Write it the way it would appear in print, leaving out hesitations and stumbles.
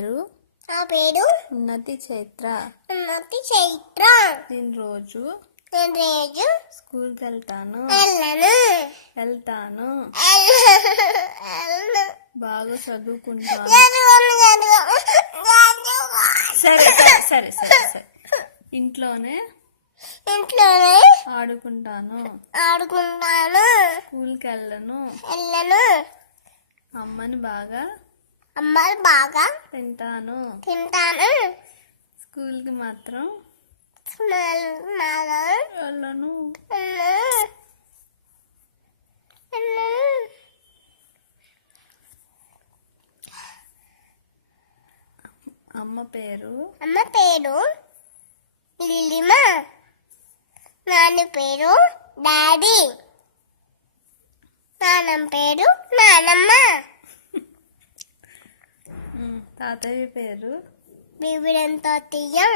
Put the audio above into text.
నా పేరు ఉన్నతి చైత్ర. నేను రోజు స్కూల్కి వెళ్తాను. బాగా చదువుకుంటాను. సరే సరే సరే సరే ఇంట్లోనే ఆడుకుంటాను. స్కూల్కి వెళ్ళను. అమ్మని బాగా తింటాను. స్కూల్కి మాత్రం వెళ్ళను. అమ్మ పేరు లిలిమా. నాన్న పేరు డాడీ. నాన్నమ్మ పేరు నానమ్మ. తాతయ్య పేరు బీబిడంతో తీయం.